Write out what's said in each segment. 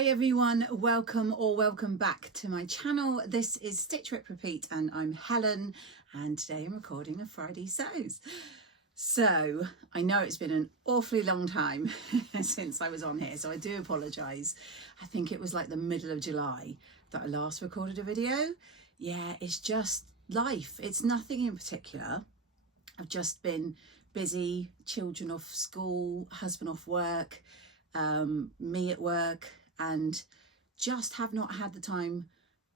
Hi everyone, welcome back to my channel. This is Stitch Rip Repeat and I'm Helen, and today I'm recording a Friday Sews. So I know it's been an awfully long time since I was on here, so I do apologise. I think it was like the middle of July that I last recorded a video. Yeah, it's just life. It's nothing in particular. I've just been busy, children off school, husband off work, me at work, and just have not had the time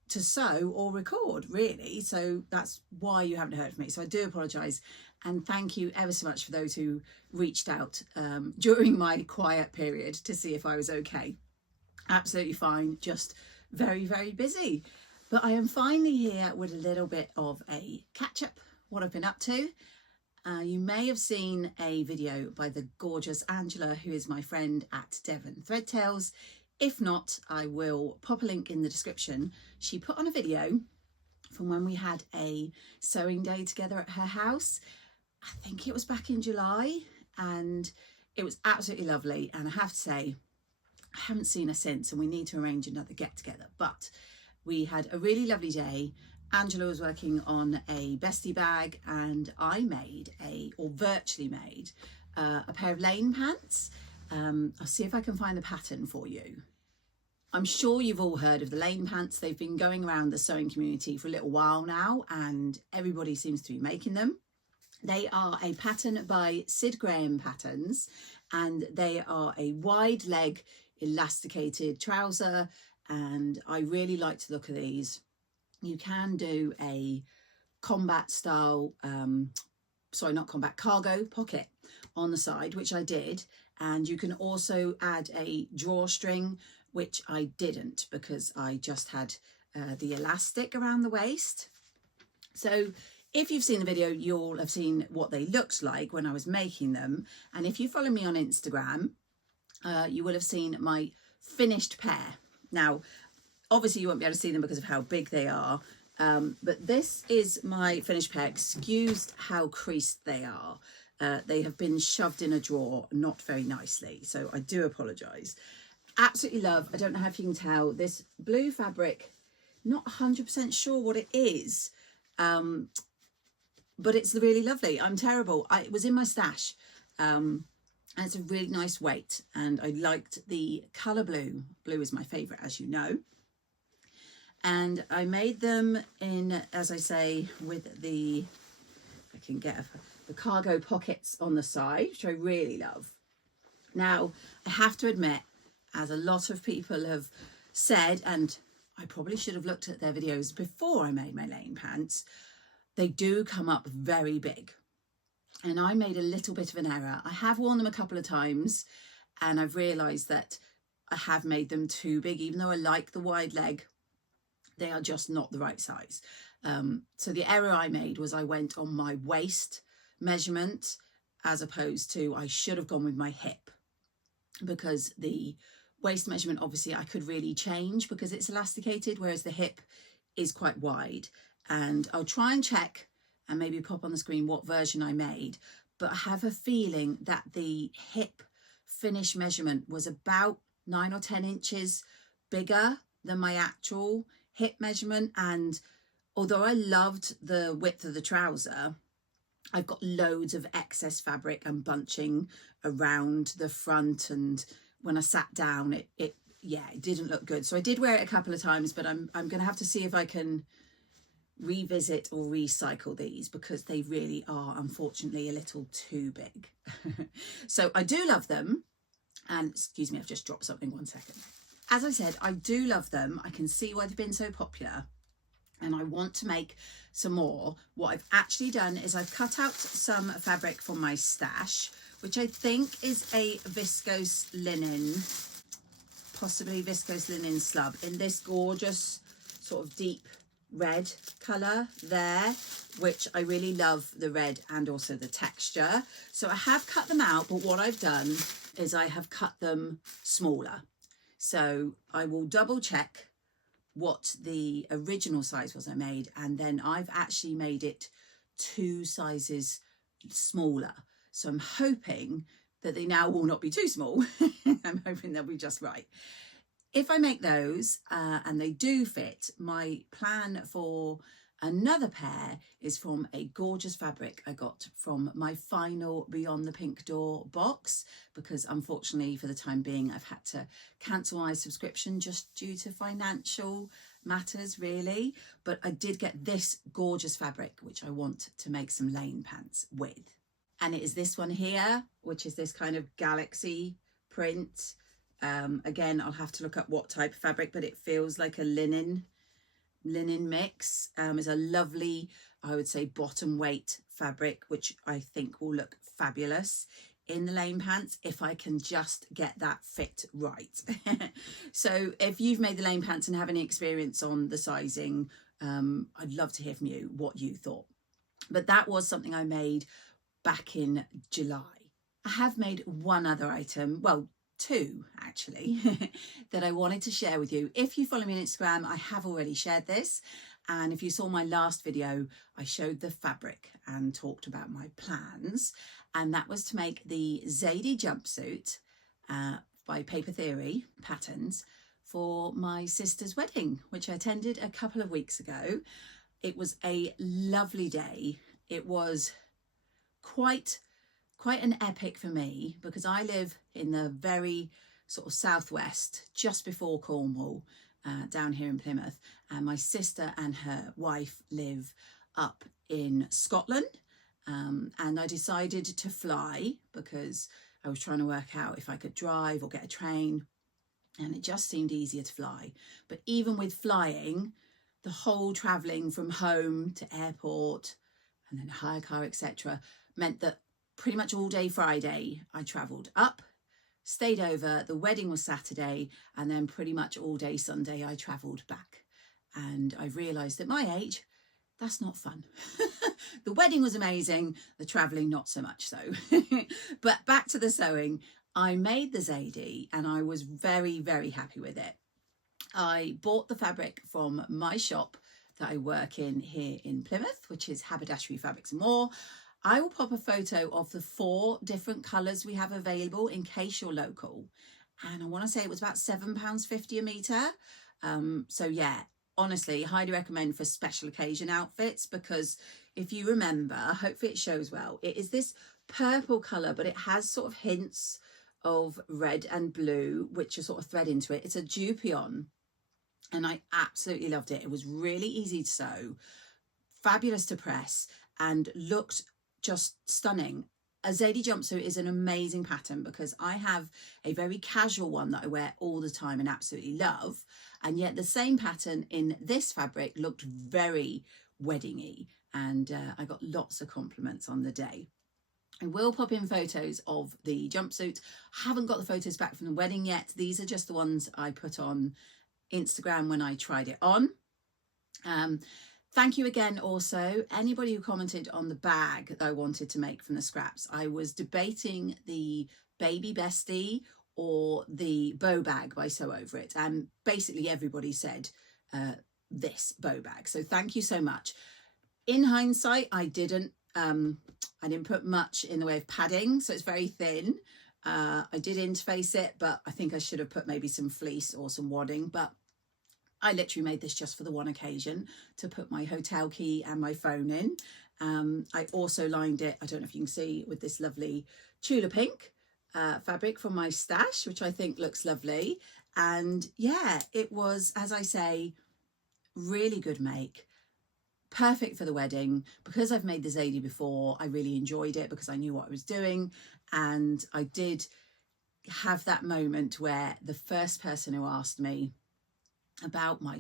to sew or record really. So that's why you haven't heard from me. So I do apologise, and thank you ever so much for those who reached out during my quiet period to see if I was okay. Absolutely fine, just very busy. But I am finally here with a little bit of a catch up, what I've been up to. You may have seen a video by the gorgeous Angela, who is my friend at Devon Threadtails. If not, I will pop a link in the description. She put on a video from when we had a sewing day together at her house. I think it was back in July, and it was absolutely lovely. And I have to say, I haven't seen her since, and we need to arrange another get together. But we had a really lovely day. Angela was working on a Bestie bag, and I made virtually made a pair of lane pants. I'll see if I can find the pattern for you. I'm sure you've all heard of the lane pants. They've been going around the sewing community for a little while now, and everybody seems to be making them. They are a pattern by Sid Graham Patterns, and they are a wide leg elasticated trouser, and I really like the look of these. You can do a combat style, cargo pocket on the side, which I did. And you can also add a drawstring, which I didn't because I just had the elastic around the waist. So if you've seen the video, you'll have seen what they looked like when I was making them. And if you follow me on Instagram, you will have seen my finished pair. Now, obviously you won't be able to see them because of how big they are, but this is my finished pair. Excuse how creased they are. They have been shoved in a drawer not very nicely, so I do apologise. Absolutely love, I don't know if you can tell, this blue fabric. Not 100% sure what it is, but it's really lovely. I'm terrible. It was in my stash, and it's a really nice weight, and I liked the colour blue. Blue is my favourite, as you know. And I made them in, as I say, with the, if I can get the cargo pockets on the side, which I really love. Now, I have to admit, as a lot of people have said, and I probably should have looked at their videos before I made my lane pants, they do come up very big. And I made a little bit of an error. I have worn them a couple of times, and I've realised that I have made them too big. Even though I like the wide leg, they are just not the right size. So the error I made was I went on my waist measurement, as opposed to, I should have gone with my hip, because the waist measurement, obviously I could really change because it's elasticated, whereas the hip is quite wide. And I'll try and check and maybe pop on the screen what version I made, but I have a feeling that the hip finish measurement was about 9 or 10 inches bigger than my actual hip measurement. And although I loved the width of the trouser, I've got loads of excess fabric and bunching around the front, and when I sat down it didn't look good. So I did wear it a couple of times, but I'm gonna have to see if I can revisit or recycle these, because they really are unfortunately a little too big. So I do love them, and excuse me, I've just dropped something, 1 second. As I said, I do love them. I can see why they've been so popular, and I want to make some more. What I've actually done is I've cut out some fabric from my stash, which I think is a viscose linen, possibly viscose linen slub, in this gorgeous sort of deep red colour there, which I really love the red and also the texture. So I have cut them out, but what I've done is I have cut them smaller. So I will double check what the original size was I made, and then I've actually made it 2 sizes smaller. So I'm hoping that they now will not be too small. I'm hoping they'll be just right. if I make those and they do fit, my plan for another pair is from a gorgeous fabric I got from my final Beyond the Pink Door box, because unfortunately for the time being I've had to cancel my subscription just due to financial matters really. But I did get this gorgeous fabric which I want to make some lane pants with, and it is this one here, which is this kind of galaxy print. Again, I'll have to look up what type of fabric, but it feels like a linen mix. Is a lovely, I would say, bottom weight fabric, which I think will look fabulous in the lane pants if I can just get that fit right. So if you've made the lane pants and have any experience on the sizing, I'd love to hear from you what you thought. But that was something I made back in July. I have made one other item, well, two actually, that I wanted to share with you. If you follow me on Instagram, I have already shared this, and if you saw my last video, I showed the fabric and talked about my plans, and that was to make the Zadie jumpsuit by Paper Theory Patterns for my sister's wedding, which I attended a couple of weeks ago. It was a lovely day. It was quite an epic for me, because I live in the very sort of southwest, just before Cornwall, down here in Plymouth, and my sister and her wife live up in Scotland, and I decided to fly because I was trying to work out if I could drive or get a train, and it just seemed easier to fly. But even with flying, the whole travelling from home to airport and then hire car, etc., meant that pretty much all day Friday I travelled up, stayed over, the wedding was Saturday, and then pretty much all day Sunday I travelled back. And I've realised at my age, that's not fun. The wedding was amazing, the travelling not so much so. But back to the sewing, I made the Zadie and I was very, very happy with it. I bought the fabric from my shop that I work in here in Plymouth, which is Haberdashery Fabrics and More. I will pop a photo of the 4 different colours we have available in case you're local. And I want to say it was about £7.50 a metre. So yeah, honestly, highly recommend for special occasion outfits, because if you remember, hopefully it shows well, it is this purple colour, but it has sort of hints of red and blue, which are sort of thread into it. It's a dupion, and I absolutely loved it. It was really easy to sew, fabulous to press, and looked just stunning. A Zadie jumpsuit is an amazing pattern, because I have a very casual one that I wear all the time and absolutely love, and yet the same pattern in this fabric looked very weddingy, and I got lots of compliments on the day. I will pop in photos of the jumpsuit. Haven't got the photos back from the wedding yet. These are just the ones I put on Instagram when I tried it on. Thank you again also, anybody who commented on the bag that I wanted to make from the scraps. I was debating the baby Bestie or the bow bag by Sew Over It, and basically everybody said this bow bag. So thank you so much. In hindsight, I didn't put much in the way of padding, so it's very thin. I did interface it, but I think I should have put maybe some fleece or some wadding, but I literally made this just for the one occasion to put my hotel key and my phone in. I also lined it, I don't know if you can see, with this lovely Tula Pink fabric from my stash, which I think looks lovely. And yeah, it was, as I say, really good make. Perfect for the wedding. Because I've made the Zadie before, I really enjoyed it because I knew what I was doing. And I did have that moment where the first person who asked me about my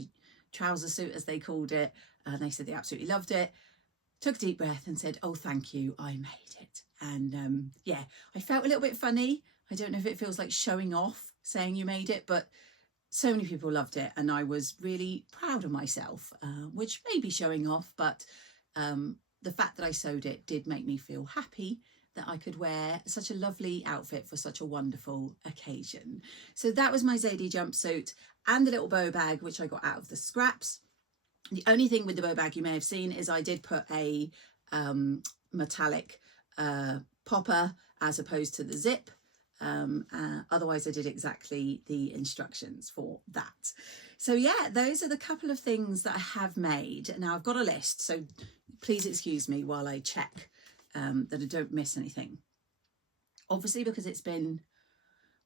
trouser suit, as they called it, and they said they absolutely loved it, took a deep breath and said, oh, thank you, I made it. And yeah, I felt a little bit funny. I don't know if it feels like showing off saying you made it, but so many people loved it and I was really proud of myself, which may be showing off, but the fact that I sewed it did make me feel happy that I could wear such a lovely outfit for such a wonderful occasion. So that was my Zadie jumpsuit and the little bow bag, which I got out of the scraps. The only thing with the bow bag you may have seen is I did put a metallic popper as opposed to the zip Otherwise I did exactly the instructions for that. So yeah, those are the couple of things that I have made. Now I've got a list, so please excuse me while I check that I don't miss anything. Obviously, because it's been,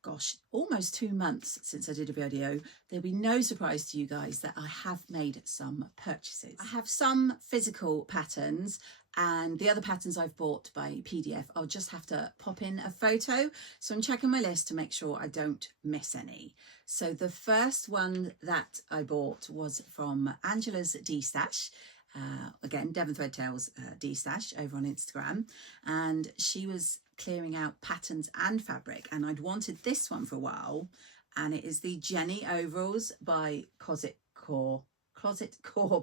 gosh, almost 2 months since I did a video, there'll be no surprise to you guys that I have made some purchases. I have some physical patterns, and the other patterns I've bought by PDF, I'll just have to pop in a photo. So I'm checking my list to make sure I don't miss any. So the first one that I bought was from Angela's D-Stash. Again, Devon Threadtails D-Stash over on Instagram. And she was clearing out patterns and fabric, and I'd wanted this one for a while, and it is the Jenny Overalls by Closet Core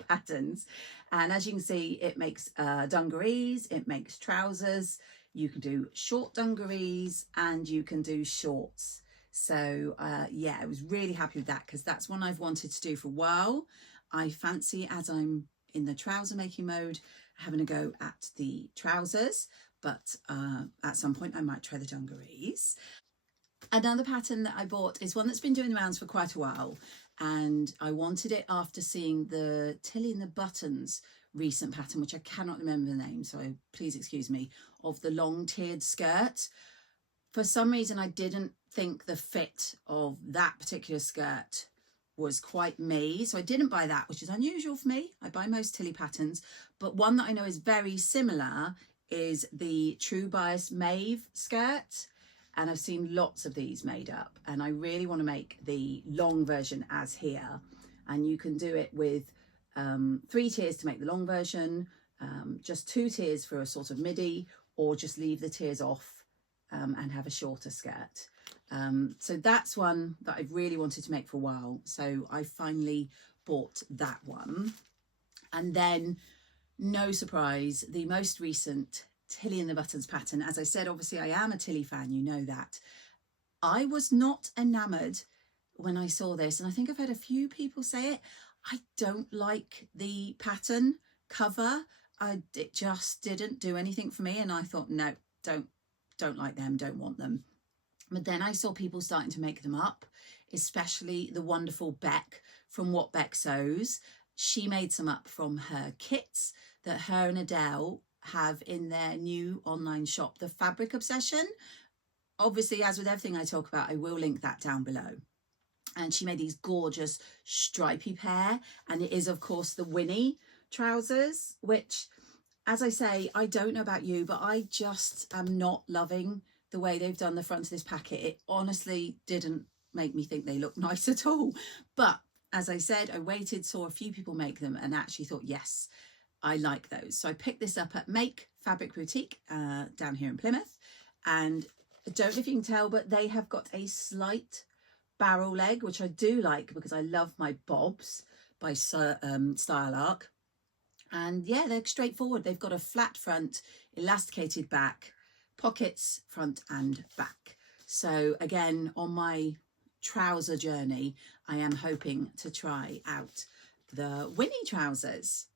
Patterns. And as you can see, it makes dungarees, it makes trousers, you can do short dungarees, and you can do shorts. So yeah, I was really happy with that, because that's one I've wanted to do for a while. I fancy, as I'm in the trouser making mode, having a go at the trousers, but at some point I might try the dungarees. Another pattern that I bought is one that's been doing the rounds for quite a while, and I wanted it after seeing the Tilly and the Buttons recent pattern, which I cannot remember the name, so please excuse me, of the long tiered skirt. For some reason I didn't think the fit of that particular skirt was quite me, so I didn't buy that, which is unusual for me. I buy most Tilly patterns, but one that I know is very similar is the True Bias Mave skirt, and I've seen lots of these made up, and I really want to make the long version as here. And you can do it with 3 tiers to make the long version, just 2 tiers for a sort of midi, or just leave the tiers off and have a shorter skirt. So that's one that I've really wanted to make for a while, so I finally bought that one. And then, no surprise, the most recent Tilly and the Buttons pattern. As I said, obviously I am a Tilly fan, you know that. I was not enamoured when I saw this, and I think I've heard a few people say it. I don't like the pattern cover. It just didn't do anything for me, and I thought, no, don't like them, don't want them. But then I saw people starting to make them up, especially the wonderful Beck from What Beck Sews. She made some up from her kits that her and Adele have in their new online shop, The Fabric Obsession. Obviously, as with everything I talk about, I will link that down below. And she made these gorgeous stripy pair, and it is of course the Winnie trousers, which, as I say, I don't know about you, but I just am not loving the way they've done the front of this packet. It honestly didn't make me think they look nice at all. But as I said, I waited, saw a few people make them, and actually thought, yes, I like those. So I picked this up at Make Fabric Boutique down here in Plymouth. And I don't know if you can tell, but they have got a slight barrel leg, which I do like because I love my bobs by Style Arc. And yeah, they're straightforward. They've got a flat front, elasticated back, pockets front and back. So again, on my trouser journey, I am hoping to try out the Winnie trousers.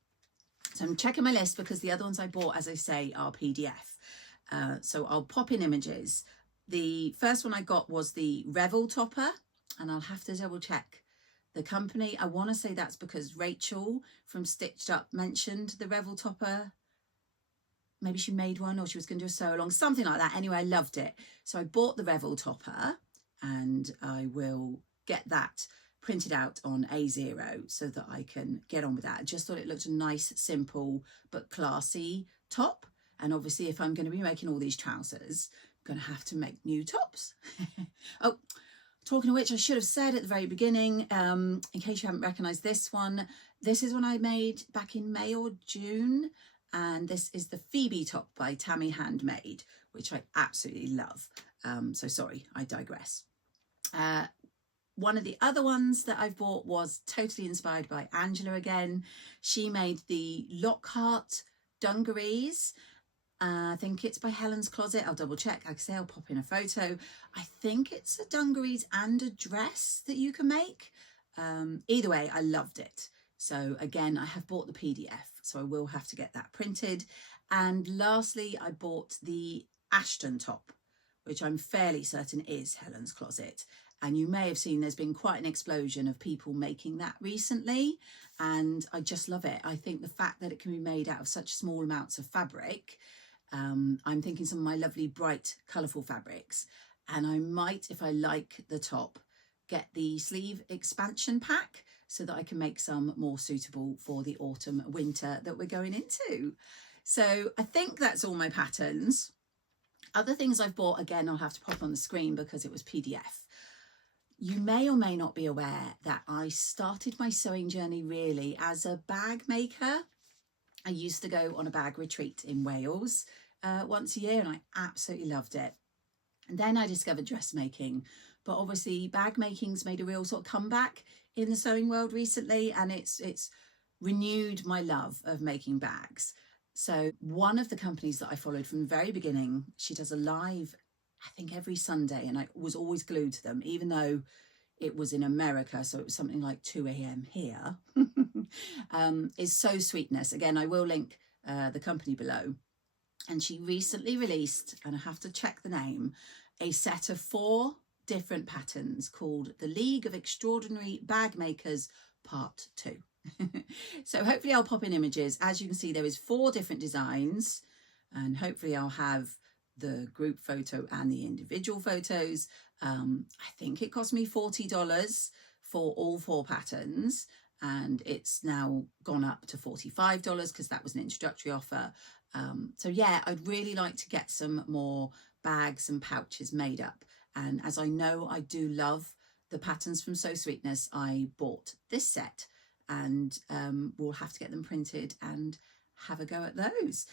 So I'm checking my list because the other ones I bought, as I say, are PDF. So I'll pop in images. The first one I got was the Revel topper, and I'll have to double check the company. I want to say that's because Rachel from Stitched Up mentioned the Revel topper. Maybe she made one, or she was going to do a sew along, something like that. Anyway, I loved it. So I bought the Revel topper, and I will get that printed out on A0 so that I can get on with that. I just thought it looked a nice, simple but classy top. And obviously, if I'm going to be making all these trousers, I'm going to have to make new tops. Oh, talking of which, I should have said at the very beginning, in case you haven't recognised this one, this is one I made back in May or June. And this is the Phoebe top by Tammy Handmade, which I absolutely love. So sorry, I digress. One of the other ones that I've bought was totally inspired by Angela again. She made the Lockhart dungarees. I think it's by Helens Closet. I'll double check. Like I say, I'll pop in a photo. I think it's a dungarees and a dress that you can make. Either way, I loved it. So again, I have bought the PDF, so I will have to get that printed. And lastly, I bought the Ashton top, which I'm fairly certain is Helen's closet. And you may have seen there's been quite an explosion of people making that recently. And I just love it. I think the fact that it can be made out of such small amounts of fabric, I'm thinking some of my lovely bright colourful fabrics. And I might, if I like the top, get the sleeve expansion pack so that I can make some more suitable for the autumn winter that we're going into. So I think that's all my patterns. Other things I've bought, again, I'll have to pop on the screen because it was PDF. You may or may not be aware that I started my sewing journey really as a bag maker. I used to go on a bag retreat in Wales once a year, and I absolutely loved it. And then I discovered dressmaking, but obviously bag making's made a real sort of comeback in the sewing world recently, and it's renewed my love of making bags. So one of the companies that I followed from the very beginning, she does a live, I think every Sunday, and I was always glued to them, even though it was in America, so it was something like 2 a.m. here, is So Sweetness. Again, I will link the company below. And she recently released, and I have to check the name, a set of 4 different patterns called The League of Extraordinary Bag Makers Part 2. So hopefully I'll pop in images. As you can see, there is 4 different designs, and hopefully I'll have the group photo and the individual photos. I think it cost me $40 for all 4 patterns, and it's now gone up to $45 because that was an introductory offer. So yeah, I'd really like to get some more bags and pouches made up. And as I know I do love the patterns from So Sweetness, I bought this set, and we'll have to get them printed and have a go at those.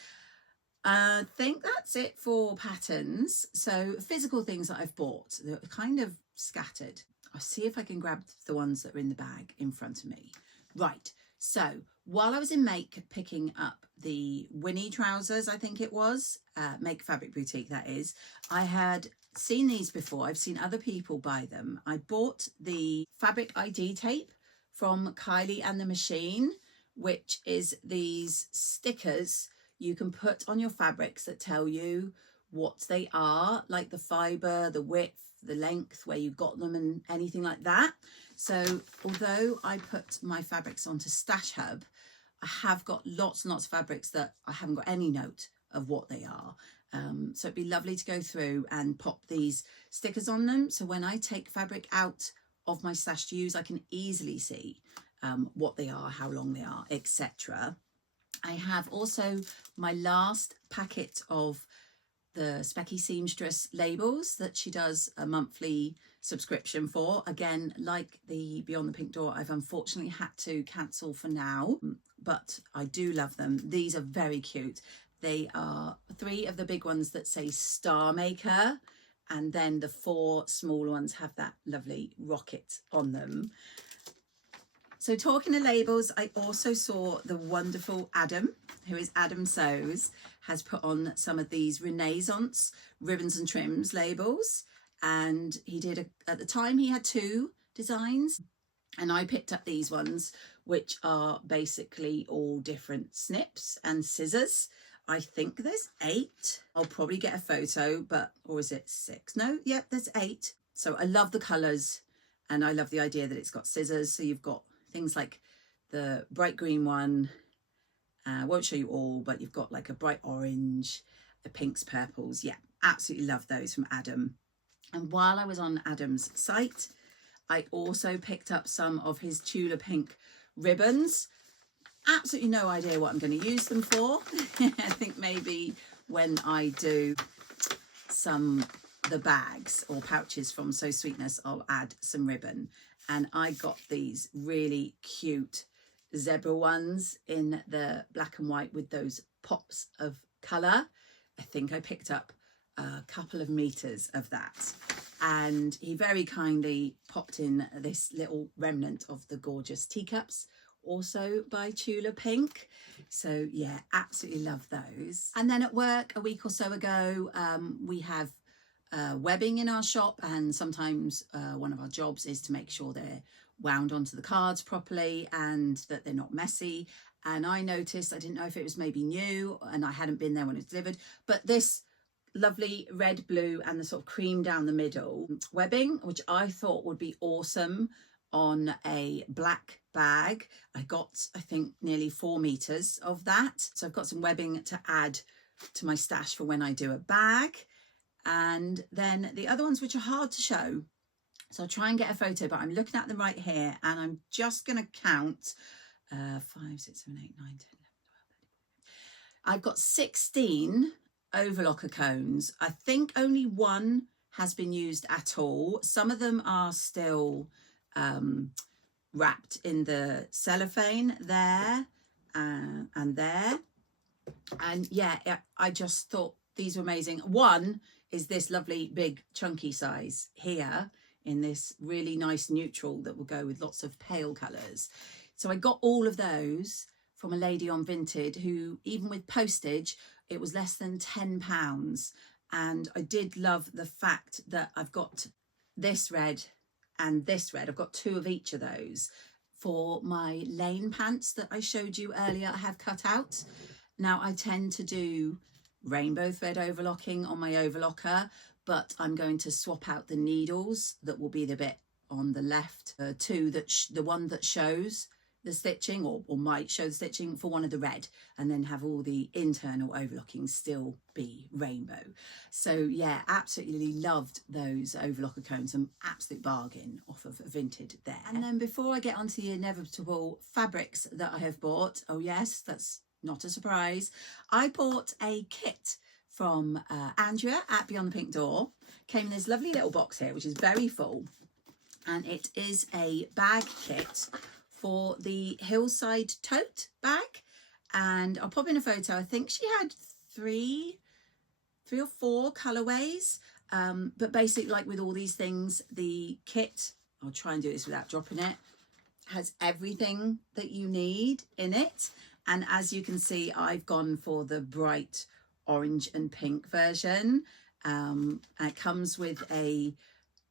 I think that's it for patterns. So physical things that I've bought, they're kind of scattered. I'll see if I can grab the ones that are in the bag in front of me. Right, so while I was in Make picking up the Winnie trousers, I think it was, Make Fabric Boutique that is, I had seen these before. I've seen other people buy them. I bought the Fabric ID tape from Kylie and the Machine, which is these stickers you can put on your fabrics that tell you what they are, like the fibre, the width, the length, where you got them and anything like that. So although I put my fabrics onto Stash Hub, I have got lots and lots of fabrics that I haven't got any note of what they are. So it'd be lovely to go through and pop these stickers on them. So when I take fabric out of my stash to use, I can easily see what they are, how long they are, etc. I have also my last packet of the Specky Seamstress labels that she does a monthly subscription for. Again, like the Beyond the Pink Door, I've unfortunately had to cancel for now, but I do love them. These are very cute. They are 3 of the big ones that say Star Maker, and then the 4 small ones have that lovely rocket on them. So talking of labels, I also saw the wonderful Adam, who is Adam Sews, has put on some of these Renaissance ribbons and trims labels. And he did, at the time he had 2 designs, and I picked up these ones, which are basically all different snips and scissors. I think there's 8. I'll probably get a photo, but, or is it 6? No, yeah, there's 8. So I love the colours, and I love the idea that it's got scissors. So you've got things like the bright green one, I won't show you all, but you've got like a bright orange, the pinks, purples. Yeah, absolutely love those from Adam. And while I was on Adam's site, I also picked up some of his Tula Pink ribbons. Absolutely no idea what I'm going to use them for. I think maybe when I do the bags or pouches from So Sweetness, I'll add some ribbon. And I got these really cute zebra ones in the black and white with those pops of colour. I think I picked up a couple of meters of that. And he very kindly popped in this little remnant of the gorgeous teacups, also by Tula Pink. So yeah, absolutely love those. And then at work a week or so ago, we have webbing in our shop, and sometimes one of our jobs is to make sure they're wound onto the cards properly and that they're not messy. And I noticed, I didn't know if it was maybe new and I hadn't been there when it was delivered, but this lovely red, blue and the sort of cream down the middle webbing, which I thought would be awesome on a black bag. I got, I think, nearly 4 meters of that. So I've got some webbing to add to my stash for when I do a bag. And then the other ones, which are hard to show, so I'll try and get a photo, but I'm looking at them right here, and I'm just going to count 5, 6, 7, 8, 9, 10, 11, 12, 13. I've got 16 overlocker cones. I think only one has been used at all. Some of them are still wrapped in the cellophane there and there. And yeah, I just thought these were amazing. One is this lovely big chunky size here in this really nice neutral that will go with lots of pale colours. So I got all of those from a lady on Vinted who, even with postage, it was less than £10. And I did love the fact that I've got this red and this red. I've got 2 of each of those for my lane pants that I showed you earlier. I have cut out. Now I tend to do rainbow thread overlocking on my overlocker, but I'm going to swap out the needles that will be the bit on the left to the one that shows the stitching or might show the stitching for one of the red, and then have all the internal overlocking still be rainbow. So yeah, absolutely loved those overlocker cones, an absolute bargain off of Vinted there. And then before I get onto the inevitable fabrics that I have bought, oh yes, that's not a surprise, I bought a kit from Andrea at Beyond the Pink Door. Came in this lovely little box here, which is very full, and it is a bag kit for the hillside tote bag. And I'll pop in a photo. I think she had three or 4 colorways, but basically, like with all these things, the kit, I'll try and do this without dropping it, has everything that you need in it. And as you can see, I've gone for the bright orange and pink version. And it comes with a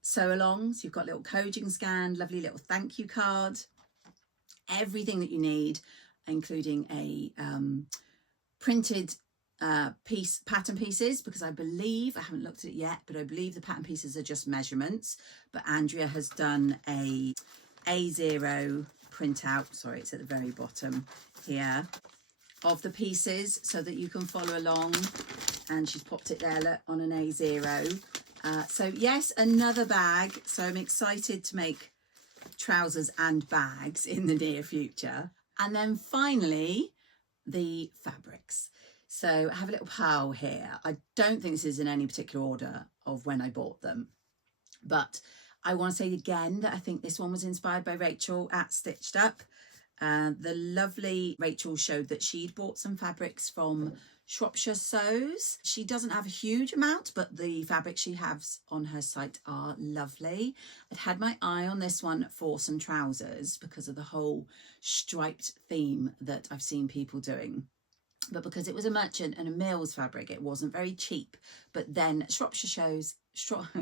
sew along, so you've got a little coding scan, lovely little thank you card, everything that you need, including a printed pattern pieces, because I believe, I haven't looked at it yet, but I believe the pattern pieces are just measurements. But Andrea has done a A0 printout, sorry, it's at the very bottom here, of the pieces so that you can follow along, and she's popped it there, look, on an A0. So yes, another bag. So I'm excited to make trousers and bags in the near future. And then finally, the fabrics. So I have a little pile here. I don't think this is in any particular order of when I bought them, but I want to say again that I think this one was inspired by Rachel at Stitched Up. The lovely Rachel showed that she'd bought some fabrics from Shropshire Sews. She doesn't have a huge amount, but the fabrics she has on her site are lovely. I'd had my eye on this one for some trousers because of the whole striped theme that I've seen people doing. But because it was a merchant and a Mills fabric, it wasn't very cheap. But then Shropshire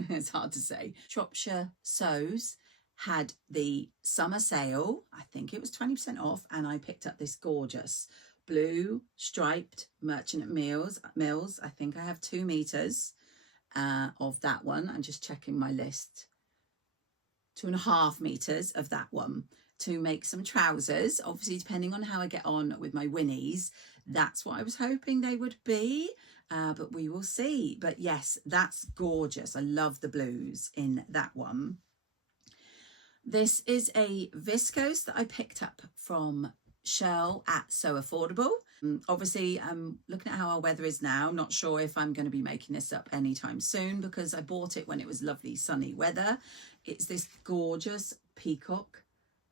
it's hard to say, Shropshire Sews had the summer sale. I think it was 20% off, and I picked up this gorgeous blue striped merchant at Mills. I think I have 2 meters of that one. I'm just checking my list. 2.5 meters of that one to make some trousers. Obviously, depending on how I get on with my Winnies, that's what I was hoping they would be, but we will see. But yes, that's gorgeous. I love the blues in that one. This is a viscose that I picked up from Shell at So Affordable. Obviously, I'm looking at how our weather is now. I'm not sure if I'm going to be making this up anytime soon because I bought it when it was lovely sunny weather. It's this gorgeous peacock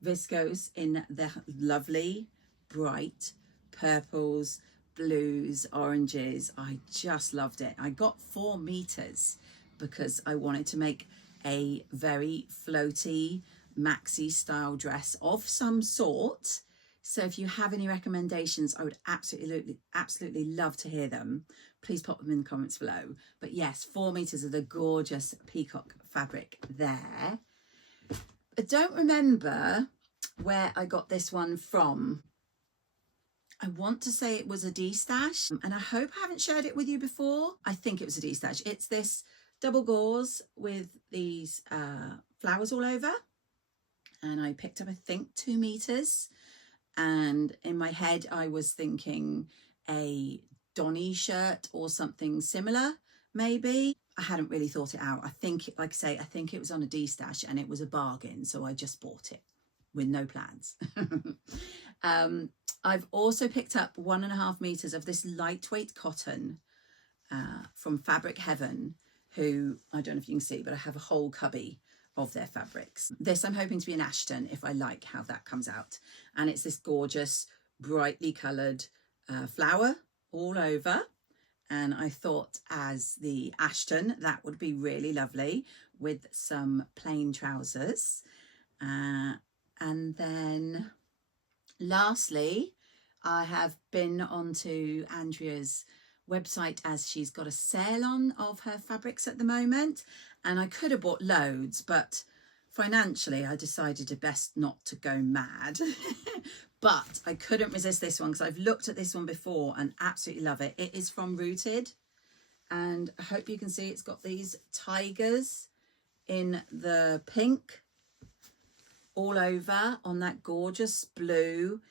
viscose in the lovely bright purples, blues, oranges. I just loved it. I got 4 meters because I wanted to make a very floaty maxi style dress of some sort. So if you have any recommendations, I would absolutely love to hear them. Please pop them in the comments below. But yes, 4 meters of the gorgeous peacock fabric there. I don't remember where I got this one from. I want to say it was a D-stash, and I hope I haven't shared it with you before. I think it was a D-stash. It's this double gauze with these flowers all over, and I picked up, I think, 2 meters. And in my head, I was thinking a Donny shirt or something similar, maybe. I hadn't really thought it out. I think, like I say, I think it was on a D-stash and it was a bargain, so I just bought it with no plans. I've also picked up 1.5 meters of this lightweight cotton from Fabric Heaven, who, I don't know if you can see, but I have a whole cubby of their fabrics. This I'm hoping to be an Ashton if I like how that comes out. And it's this gorgeous, brightly coloured flower all over. And I thought as the Ashton, that would be really lovely with some plain trousers. And then lastly, I have been onto Andrea's website as she's got a sale on of her fabrics at the moment, and I could have bought loads, but financially I decided to best not to go mad. But I couldn't resist this one because I've looked at this one before and absolutely love it. It is from Rooted, and I hope you can see it's got these tigers in the pink all over on that gorgeous blue,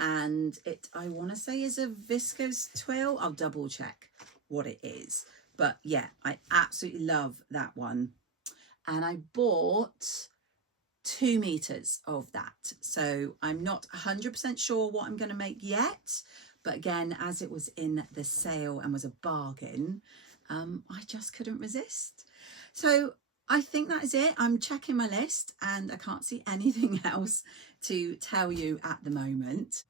and it, I want to say, is a viscose twill. I'll double check what it is, but yeah, I absolutely love that one. And I bought 2 meters of that, so I'm not 100% sure what I'm going to make yet, but again, as it was in the sale and was a bargain, I just couldn't resist. So I think that is it. I'm checking my list and I can't see anything else to tell you at the moment.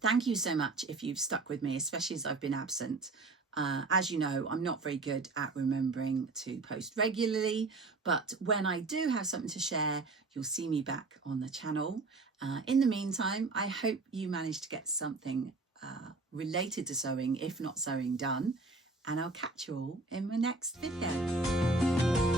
Thank you so much if you've stuck with me, especially as I've been absent. As you know, I'm not very good at remembering to post regularly, but when I do have something to share, you'll see me back on the channel. In the meantime, I hope you managed to get something related to sewing, if not sewing, done, and I'll catch you all in my next video.